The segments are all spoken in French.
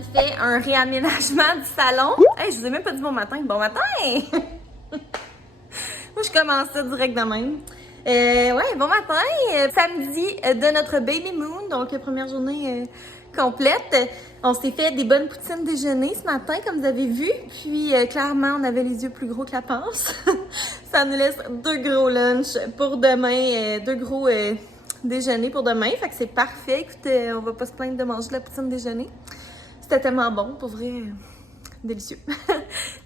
a fait un réaménagement du salon. Hey, je vous ai même pas dit bon matin. Bon matin! Moi, je commence ça direct de même. Ouais, bon matin. Samedi de notre baby moon, donc première journée complète. On s'est fait des bonnes poutines déjeuner ce matin, comme vous avez vu. Puis, clairement, on avait les yeux plus gros que la panse. Ça nous laisse 2 gros lunchs pour demain, 2 gros déjeuner pour demain. Fait que c'est parfait. Écoutez, on va pas se plaindre de manger de la poutine déjeuner. C'était tellement bon, pour vrai, délicieux.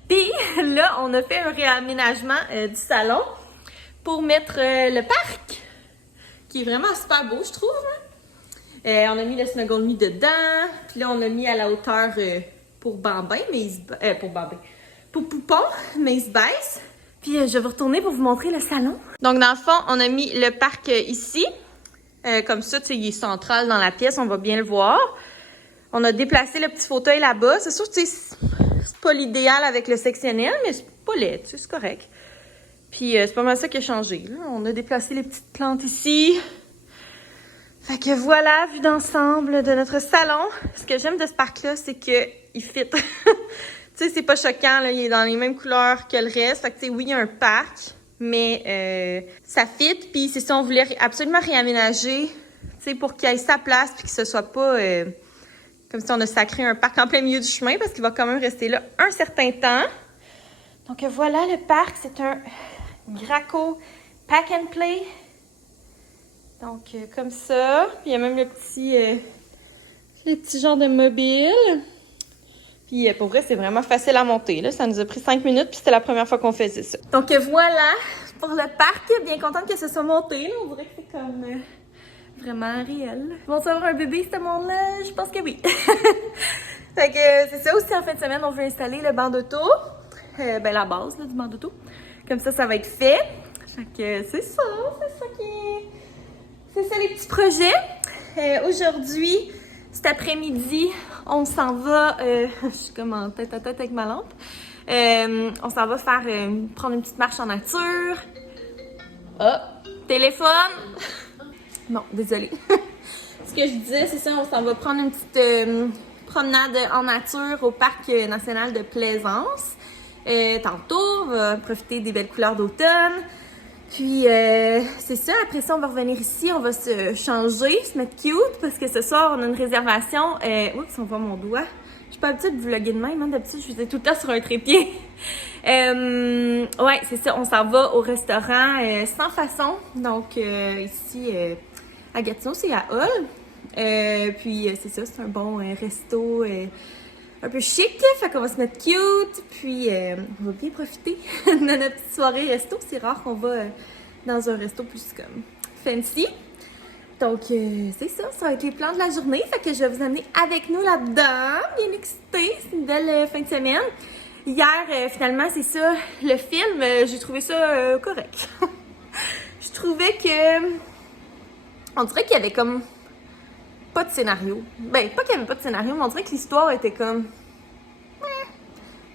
Puis là, on a fait un réaménagement du salon pour mettre le parc, qui est vraiment super beau, je trouve. On a mis le Snuggle Me dedans, puis là, on a mis à la hauteur pour Bambin, mais il se pour Bambin, pour Poupon, mais il se baisse. Puis je vais retourner pour vous montrer le salon. Donc, dans le fond, on a mis le parc ici. Comme ça, tu sais, il est central dans la pièce, on va bien le voir. On a déplacé le petit fauteuil là-bas. C'est sûr que c'est pas l'idéal avec le sectionnel, mais c'est pas laid, tu sais, c'est correct. Puis c'est pas mal ça qui a changé, là. On a déplacé les petites plantes ici. Fait que voilà, vue d'ensemble de notre salon. Ce que j'aime de ce parc-là, c'est qu'il fit. Tu sais, c'est pas choquant, là. Il est dans les mêmes couleurs que le reste. Fait que, tu sais, oui, il y a un parc, mais ça fit. Puis c'est ça, on voulait absolument réaménager, tu sais, pour qu'il ait sa place, puis que ce soit pas comme si on a sacré un parc en plein milieu du chemin, parce qu'il va quand même rester là un certain temps. Donc voilà, le parc, c'est un Graco Pack and Play. Donc comme ça. Puis il y a même le petit, les petits genres de mobiles. Puis pour vrai, c'est vraiment facile à monter, là. Ça nous a pris 5 minutes, puis c'était la première fois qu'on faisait ça. Donc voilà pour le parc. Bien contente que ce soit monté, là. On dirait que c'est comme vraiment réel. Ils vont avoir un bébé, ce monde-là? Je pense que oui. Fait que c'est ça aussi, en fin de semaine, on veut installer le banc d'auto. Ben la base là, du banc d'auto. Comme ça va être fait. Fait que c'est ça qui est... C'est ça les petits projets. Aujourd'hui, cet après-midi, on s'en va... je suis comme en tête à tête avec ma lampe. On s'en va faire prendre une petite marche en nature. Téléphone! Bon, désolée. Ce que je disais, c'est ça, on s'en va prendre une petite promenade en nature au Parc national de Plaisance. Tantôt, on va profiter des belles couleurs d'automne. Puis, c'est ça, après ça, on va revenir ici, on va se changer, se mettre cute, parce que ce soir, on a une réservation. Oups, on voit mon doigt. Je suis pas habituée de vlogger de même, hein. D'habitude, je faisais tout le temps sur un trépied. Ouais, c'est ça, on s'en va au restaurant Sans Façon. Donc, ici, à Gatineau, c'est à Hull. Puis, c'est ça, c'est un bon resto un peu chic. Fait qu'on va se mettre cute. Puis, on va bien profiter de notre petite soirée resto. C'est rare qu'on va dans un resto plus comme fancy. Donc, c'est ça, ça va être les plans de la journée. Fait que je vais vous amener avec nous là-dedans. Bien excitée, c'est une belle fin de semaine. Hier, finalement, c'est ça, le film, j'ai trouvé ça correct. Je trouvais que... On dirait qu'il y avait comme pas de scénario. Ben, pas qu'il y avait pas de scénario, mais on dirait que l'histoire était comme...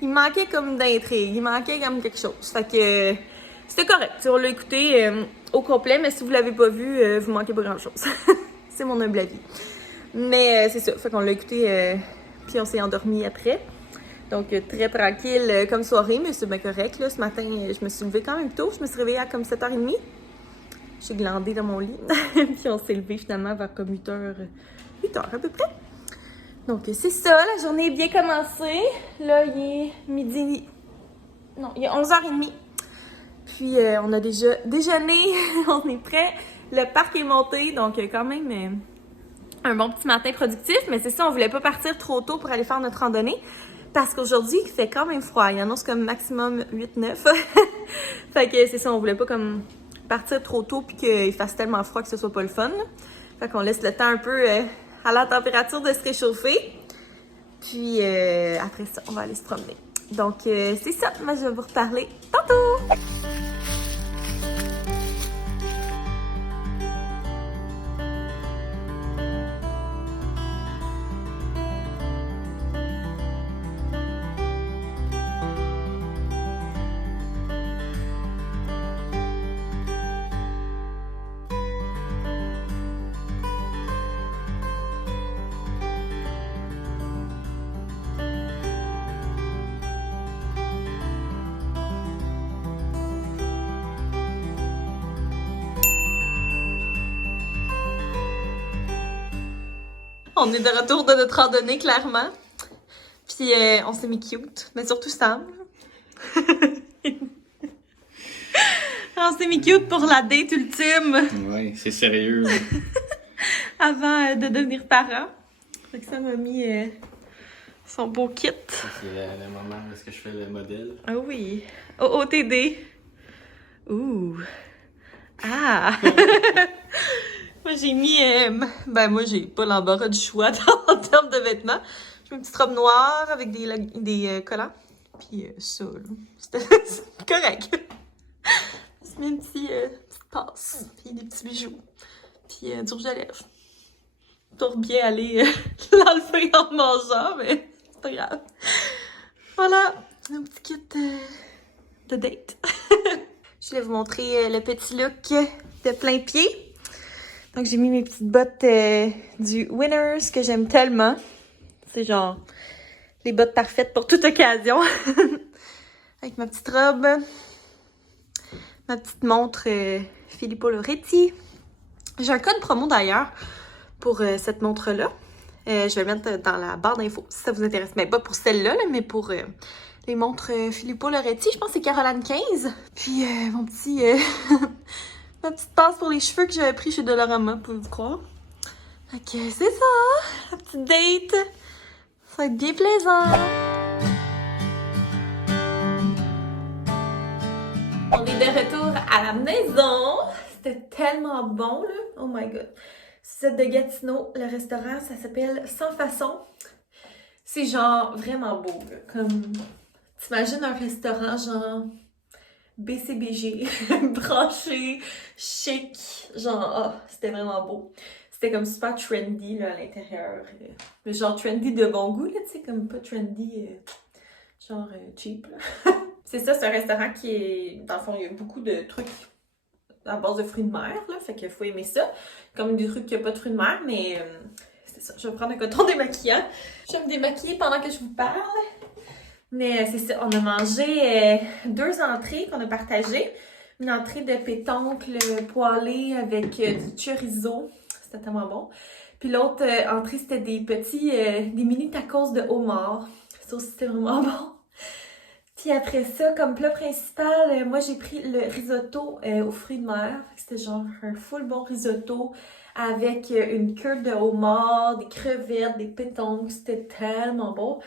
Il manquait comme d'intrigue, il manquait comme quelque chose. Fait que c'était correct. On l'a écouté au complet, mais si vous l'avez pas vu, vous manquez pas grand-chose. C'est mon humble avis. Mais c'est ça, fait qu'on l'a écouté, puis on s'est endormi après. Donc très tranquille comme soirée, mais c'est bien correct. Là. Ce matin, je me suis levée quand même tôt. Je me suis réveillée à comme 7h30. J'ai glandé dans mon lit. Puis on s'est levé finalement vers comme 8h à peu près. Donc c'est ça, la journée est bien commencée. Là, il est midi... Non, il est 11h30. Puis on a déjà déjeuné, on est prêt. Le parc est monté, donc quand même un bon petit matin productif. Mais c'est ça, on voulait pas partir trop tôt pour aller faire notre randonnée. Parce qu'aujourd'hui, il fait quand même froid. Il annonce comme maximum 8-9. Fait que c'est ça, on voulait pas comme partir trop tôt puis qu'il fasse tellement froid que ce soit pas le fun. Fait qu'on laisse le temps un peu à la température de se réchauffer. Puis après ça, on va aller se promener. Donc c'est ça, moi je vais vous reparler tantôt! On est de retour de notre randonnée, clairement. Puis on s'est mis cute, mais surtout Sam. On s'est mis cute pour la date ultime. Ouais, c'est sérieux. Avant de devenir parent. Fait que Sam a mis son beau kit. C'est le moment où est-ce que je fais le modèle. Ah oui. OOTD. Ouh. Ah! Moi, j'ai mis... moi, j'ai pas l'embarras du choix en termes de vêtements. J'ai mis une petite robe noire avec des collants. Puis ça, là. C'était correct. J'ai mis une petite passe. Puis des petits bijoux. Puis du rouge à lèvres. Pour bien aller l'enlever en mangeant, mais c'est pas grave. Voilà. Un petit kit de date. Je vais vous montrer le petit look de plein pied. Donc, j'ai mis mes petites bottes du Winners que j'aime tellement. C'est genre les bottes parfaites pour toute occasion. Avec ma petite robe. Ma petite montre Filippo Loretti. J'ai un code promo d'ailleurs pour cette montre-là. Je vais le mettre dans la barre d'infos si ça vous intéresse. Mais pas pour celle-là, là, mais pour les montres Filippo Loretti. Je pense que c'est Caroline 15. Puis mon petit... ma petite passe pour les cheveux que j'avais pris chez Dollarama, pouvez-vous croire? Ok, c'est ça! La petite date! Ça va être bien plaisant! On est de retour à la maison! C'était tellement bon, là! Oh my god! C'est de Gatineau, le restaurant, ça s'appelle Sans Façon. C'est genre vraiment beau, là. Comme, t'imagines un restaurant genre BCBG, branché, chic, genre, c'était vraiment beau. C'était comme super trendy, là, à l'intérieur. Mais genre trendy de bon goût, là, tu sais, comme pas trendy, genre cheap, là. C'est ça, c'est un restaurant qui est, dans le fond, il y a beaucoup de trucs à base de fruits de mer, là, fait qu'il faut aimer ça. Comme des trucs qui n'ont pas de fruits de mer, mais c'est ça, je vais prendre un coton démaquillant. Je vais me démaquiller pendant que je vous parle. Mais c'est ça, on a mangé 2 entrées qu'on a partagées. Une entrée de pétoncle poêlée avec du chorizo. C'était tellement bon. Puis l'autre entrée, c'était des mini tacos de homard. Ça aussi, c'était vraiment bon. Puis après ça, comme plat principal, moi j'ai pris le risotto aux fruits de mer. C'était genre un full bon risotto avec une queue de homard, des crevettes, des pétoncles. C'était tellement bon.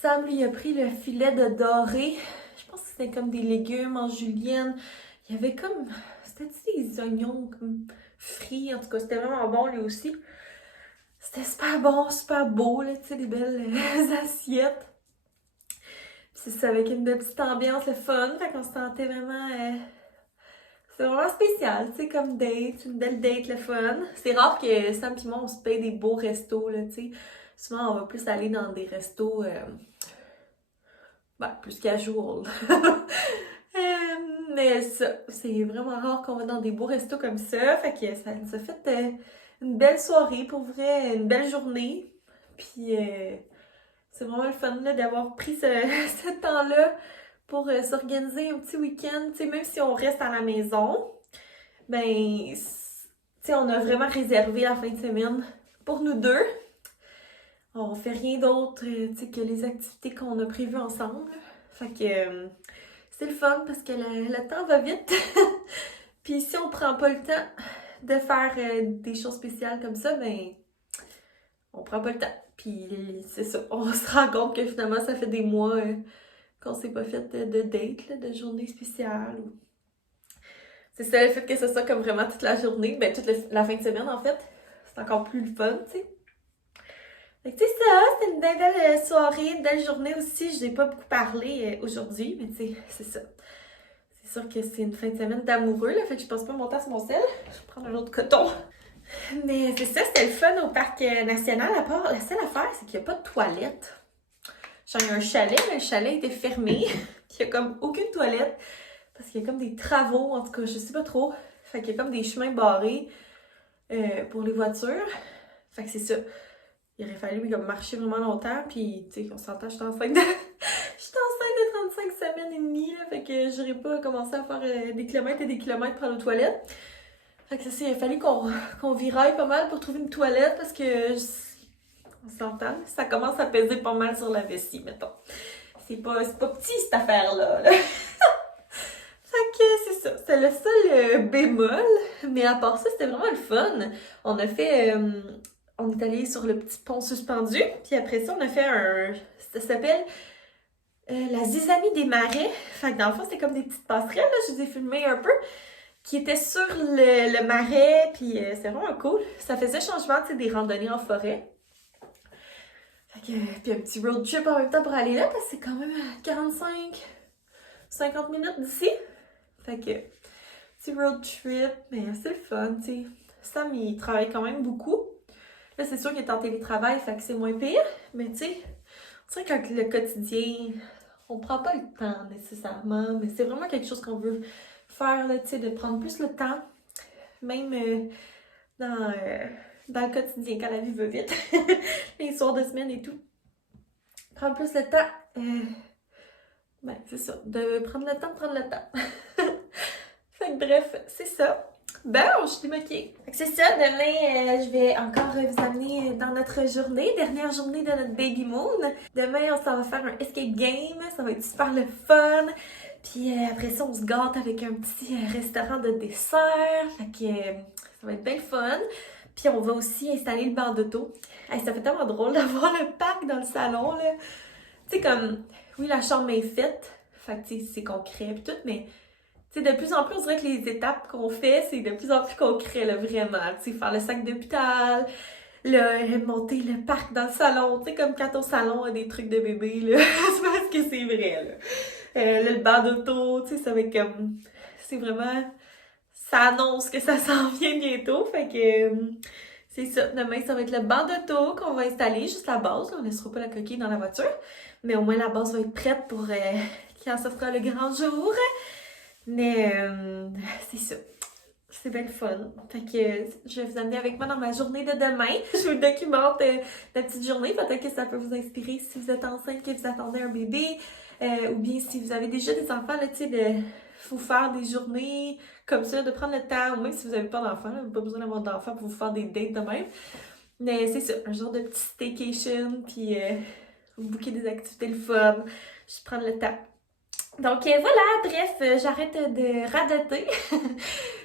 Sam, lui, a pris le filet de doré. Je pense que c'était comme des légumes en julienne. Il y avait comme... C'était des oignons comme frits. En tout cas, c'était vraiment bon, lui aussi. C'était super bon, super beau, là, tu sais, des belles assiettes. Puis c'est ça, avec une belle petite ambiance, le fun. Fait qu'on se sentait vraiment... C'est vraiment spécial, tu sais, comme date. Une belle date, le fun. C'est rare que Sam et moi, on se paye des beaux restos, là, tu sais. Souvent, on va plus aller dans des restos... plus casual. Mais ça, c'est vraiment rare qu'on va dans des beaux restos comme ça. Fait que ça nous a fait une belle soirée, pour vrai, une belle journée. Puis c'est vraiment le fun là, d'avoir pris ce temps-là pour s'organiser un petit week-end. Tu sais, même si on reste à la maison, ben, tu sais, on a vraiment réservé la fin de semaine pour nous deux. On fait rien d'autre que les activités qu'on a prévues ensemble. Fait que c'est le fun parce que le temps va vite. Puis si on prend pas le temps de faire des choses spéciales comme ça, ben on prend pas le temps. Puis c'est ça, on se rend compte que finalement ça fait des mois qu'on s'est pas fait de date, là, de journée spéciale. C'est ça, le fait que ce soit comme vraiment toute la journée, ben toute la fin de semaine en fait, c'est encore plus le fun, tu sais. Fait que tu sais ça, c'était une belle soirée, une belle journée aussi. Je n'ai pas beaucoup parlé aujourd'hui, mais tu sais, c'est ça. C'est sûr que c'est une fin de semaine d'amoureux, là, fait que je passe pas mon temps sur mon sel. Je vais prendre un autre coton. Mais c'est ça, c'était le fun au parc national. À part, la seule affaire, c'est qu'il n'y a pas de toilette. Genre, il y a un chalet, mais le chalet était fermé. Il n'y a comme aucune toilette. Parce qu'il y a comme des travaux, en tout cas, je sais pas trop. Fait qu'il y a comme des chemins barrés pour les voitures. Fait que c'est ça. Il aurait fallu comme marcher vraiment longtemps, puis tu sais, on s'entend, j'étais enceinte de... j'étais enceinte de 35 semaines et demie, là, fait que j'aurais pas commencé à faire des kilomètres et des kilomètres pour aller aux toilettes. Fait que ça, il a fallu qu'on viraille pas mal pour trouver une toilette, parce que On s'entend? Ça commence à peser pas mal sur la vessie, mettons. C'est pas petit, cette affaire-là. Là. Fait que c'est ça. C'est le seul bémol. Mais à part ça, c'était vraiment le fun. On a fait... on est allé sur le petit pont suspendu. Puis après ça, on a fait un... Ça s'appelle... la zizanie des marais. Fait que dans le fond, c'était comme des petites passerelles. Là. Je vous ai filmé un peu. Qui étaient sur le marais. Puis c'est vraiment cool. Ça faisait changement, tu sais, des randonnées en forêt. Fait que, puis un petit road trip en même temps pour aller là. Parce que c'est quand même 50 minutes d'ici. Fait que, petit road trip. Mais c'est le fun, tu sais. Sam, il travaille quand même beaucoup. Là, c'est sûr qu'il est en télétravail. Fait que c'est moins pire. Mais tu sais, c'est vrai que le quotidien... On prend pas le temps nécessairement, mais c'est vraiment quelque chose qu'on veut faire, là, tu sais, de prendre plus le temps, même dans le quotidien, quand la vie va vite, les soirs de semaine et tout. Prendre plus le temps, ben, c'est ça, de prendre le temps. Fait que bref, c'est ça. Bon, je suis démoquée. C'est ça, demain, je vais encore vous amener dans notre journée, dernière journée de notre Baby Moon. Demain, on s'en va faire un escape game, ça va être super le fun. Puis après ça, on se gâte avec un petit restaurant de dessert. Fait que ça va être bien le fun. Puis on va aussi installer le bar d'auto. Hey, ça fait tellement drôle d'avoir le parc dans le salon, là. Tu sais, comme, oui, la chambre est faite. Fait que, tu sais, c'est concret et tout, mais... Tu sais, de plus en plus, on dirait que les étapes qu'on fait, c'est de plus en plus concret, là, vraiment. Tu sais, faire le sac d'hôpital, monter le parc dans le salon. Tu sais, comme quand ton salon a des trucs de bébé, là. C'est parce que c'est vrai, là. Là, le banc d'auto, tu sais, ça va être comme... C'est vraiment... Ça annonce que ça s'en vient bientôt, fait que... c'est ça. Demain, ça va être le banc d'auto qu'on va installer, juste la base. Là. On ne laissera pas la coquille dans la voiture. Mais au moins, la base va être prête pour quand ça fera le grand jour. Mais c'est ça. C'est bien le fun. Fait que je vais vous amener avec moi dans ma journée de demain. Je vous documente la petite journée. Peut-être que ça peut vous inspirer si vous êtes enceinte, que vous attendez un bébé. Ou bien si vous avez déjà des enfants, là, tu sais, de vous faire des journées comme ça, de prendre le temps. Ou même si vous n'avez pas d'enfants, vous n'avez pas besoin d'avoir d'enfants pour vous faire des dates de même. Mais c'est ça, un genre de petit staycation. Puis vous booker des activités le fun. Je prends le temps. Donc voilà, bref, j'arrête de radoter.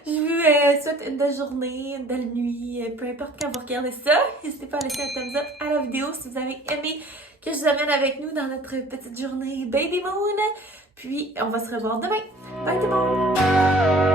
Je vous souhaite une belle journée, une belle nuit, peu importe quand vous regardez ça. N'hésitez pas à laisser un thumbs up à la vidéo si vous avez aimé que je vous amène avec nous dans notre petite journée Baby Moon. Puis on va se revoir demain. Bye tout le monde!